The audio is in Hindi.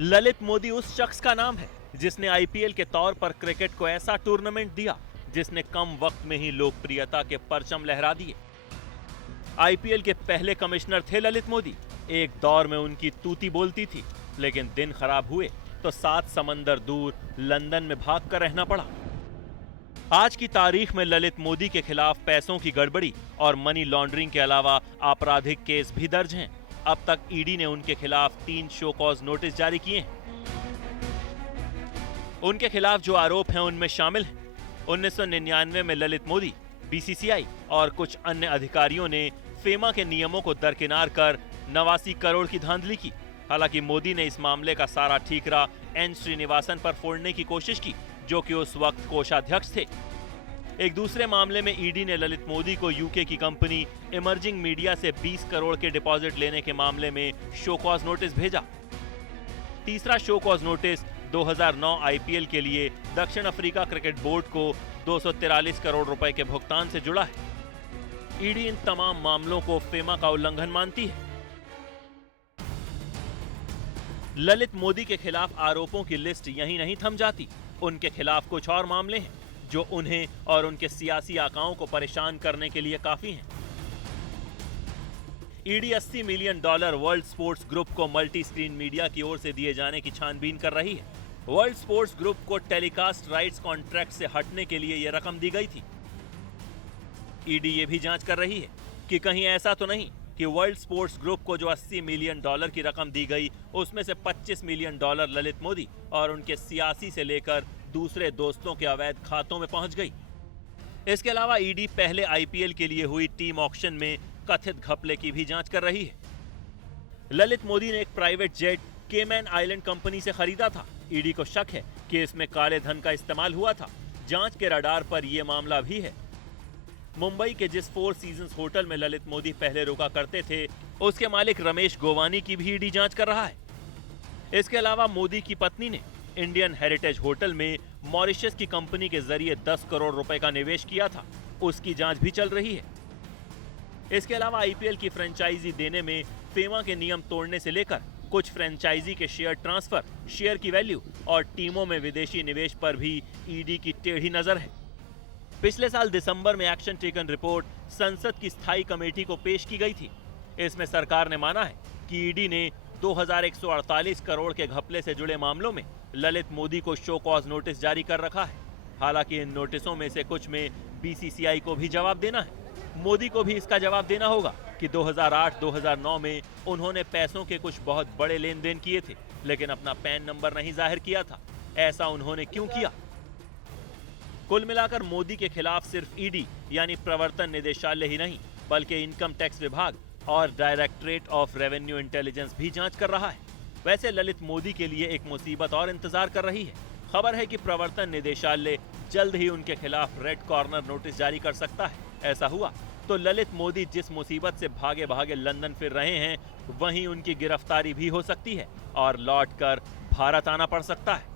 ललित मोदी उस शख्स का नाम है जिसने आईपीएल के तौर पर क्रिकेट को ऐसा टूर्नामेंट दिया जिसने कम वक्त में ही लोकप्रियता के परचम लहरा दिए। आईपीएल के पहले कमिश्नर थे ललित मोदी। एक दौर में उनकी तूती बोलती थी, लेकिन दिन खराब हुए तो 7 समंदर दूर लंदन में भाग कर रहना पड़ा। आज की तारीख में ललित मोदी के खिलाफ पैसों की गड़बड़ी और मनी लॉन्ड्रिंग के अलावा आपराधिक केस भी दर्ज हैं। अब तक ईडी ने उनके खिलाफ 3 शो कॉज नोटिस जारी किए हैं। उनके खिलाफ जो आरोप हैं उनमें शामिल हैं 1999 में ललित मोदी, बीसीसीआई और कुछ अन्य अधिकारियों ने फेमा के नियमों को दरकिनार कर 89 करोड़ की धांधली की। हालांकि मोदी ने इस मामले का सारा ठीकरा एन श्रीनिवासन पर फोड़ने की कोशिश की, जो कि उस वक्त कोषाध्यक्ष थे। एक दूसरे मामले में ईडी ने ललित मोदी को यूके की कंपनी इमर्जिंग मीडिया से 20 करोड़ के डिपॉजिट लेने के मामले में शो कॉज नोटिस भेजा। तीसरा शो कॉज नोटिस 2009 आईपीएल के लिए दक्षिण अफ्रीका क्रिकेट बोर्ड को 243 करोड़ रुपए के भुगतान से जुड़ा है। ईडी इन तमाम मामलों को फेमा का उल्लंघन मानती है। ललित मोदी के खिलाफ आरोपों की लिस्ट यहीं नहीं थम जाती। उनके खिलाफ कुछ और मामले हैं जो उन्हें और उनके सियासी आकाओं को परेशान करने के लिए काफी हैं। ED $80 million world sports group को मल्टी स्क्रीन मीडिया की ओर से दिए जाने की छानबीन कर रही है। वर्ल्ड स्पोर्ट्स ग्रुप को टेलीकास्ट राइट्स कॉन्ट्रैक्ट से हटने के लिए यह रकम दी गई थी। ईडी ये भी जांच कर रही है कि कहीं ऐसा तो नहीं कि वर्ल्ड स्पोर्ट्स ग्रुप को जो $80 मिलियन की रकम दी गई, उसमें से $25 मिलियन ललित मोदी और उनके सियासी से लेकर दूसरे दोस्तों के अवैध खातों में पहुंच गई। इसके अलावा ईडी पहले आईपीएल के लिए हुई टीम ऑक्शन में कथित घपले की भी जांच कर रही है। ललित मोदी ने एक private jet Cayman Island company से खरीदा था। ईडी को शक है कि इसमें काले धन का इस्तेमाल हुआ था। जांच के रडार पर यह मामला भी है। मुंबई के जिस 4 सीजन्स होटल में ललित मोदी पहले रुका करते थे, उसके मालिक रमेश गोवानी की भी ईडी जांच कर रहा है। इसके अलावा मोदी की पत्नी ने इंडियन हेरिटेज होटल में मॉरिशस की कंपनी के जरिए 10 करोड़ रुपए का निवेश किया था, उसकी जांच भी चल रही है। इसके अलावा आईपीएल की फ्रेंचाइजी देने में फेमा के नियम तोड़ने से लेकर कुछ फ्रेंचाइजी के शेयर ट्रांसफर, शेयर की वैल्यू और टीमों में विदेशी निवेश पर भी ईडी की टेढ़ी नजर है। पिछले साल दिसंबर में एक्शन टेकन रिपोर्ट संसद की स्थायी कमेटी को पेश की गई थी। इसमें सरकार ने माना है कि ईडी ने 2148 करोड़ के घपले से जुड़े मामलों में ललित मोदी को शो कॉज नोटिस जारी कर रखा है। हालांकि इन नोटिसों में से कुछ में बीसीसीआई को भी जवाब देना है। मोदी को भी इसका जवाब देना होगा कि 2008-2009 में उन्होंने पैसों के कुछ बहुत बड़े लेन देन किए थे, लेकिन अपना पैन नंबर नहीं जाहिर किया था। ऐसा उन्होंने क्यों किया? कुल मिलाकर मोदी के खिलाफ सिर्फ ईडी यानी प्रवर्तन निदेशालय ही नहीं, बल्कि इनकम टैक्स विभाग और डायरेक्टरेट ऑफ रेवेन्यू इंटेलिजेंस भी जांच कर रहा है। वैसे ललित मोदी के लिए एक मुसीबत और इंतजार कर रही है। खबर है कि प्रवर्तन निदेशालय जल्द ही उनके खिलाफ रेड कॉर्नर नोटिस जारी कर सकता है। ऐसा हुआ तो ललित मोदी जिस मुसीबत से भागे भागे लंदन फिर रहे हैं, वहीं उनकी गिरफ्तारी भी हो सकती है और लौटकर भारत आना पड़ सकता है।